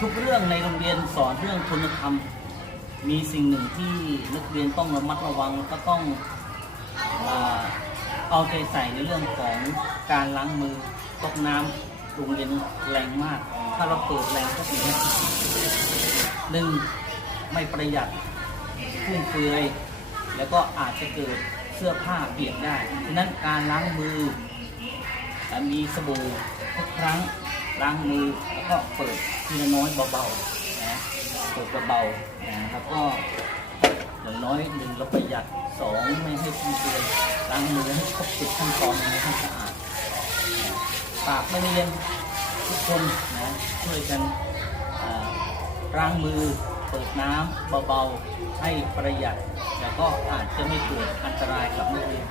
ทุกเรื่องในโรงเรียนสอนเรื่องคุณธรรม มีสิ่งหนึ่งที่นักเรียนต้องระมัดระวังและก็ต้องเอาใจใส่ในเรื่องของการล้างมือตกน้ำโรงเรียนแรงมาก ถ้าเราเปิดแรงก็ถึงหนึ่งไม่ประหยัดฟุ่มเฟือยแล้วก็อาจจะเกิดเสื้อผ้าเปียกได้ ฉะนั้นการล้างมือมีสบู่ทุกครั้ง ล้างมือแล้วก็เปิดทีละน้อยเบาๆนะเปิดเบาๆนะครับก็อย่างน้อยหนึ่งเราประหยัดสองไม่ให้ฟุ่มเฟือยล้างมือให้ครบสิบขั้นตอนให้ให้สะอาดนะฝากนักเรียนทุกคนนะช่วยกันอ่าล้างมือเปิดน้ำเบาๆให้ประหยัด แล้วก็อาจจะไม่เกิดอันตรายกับนักเรียน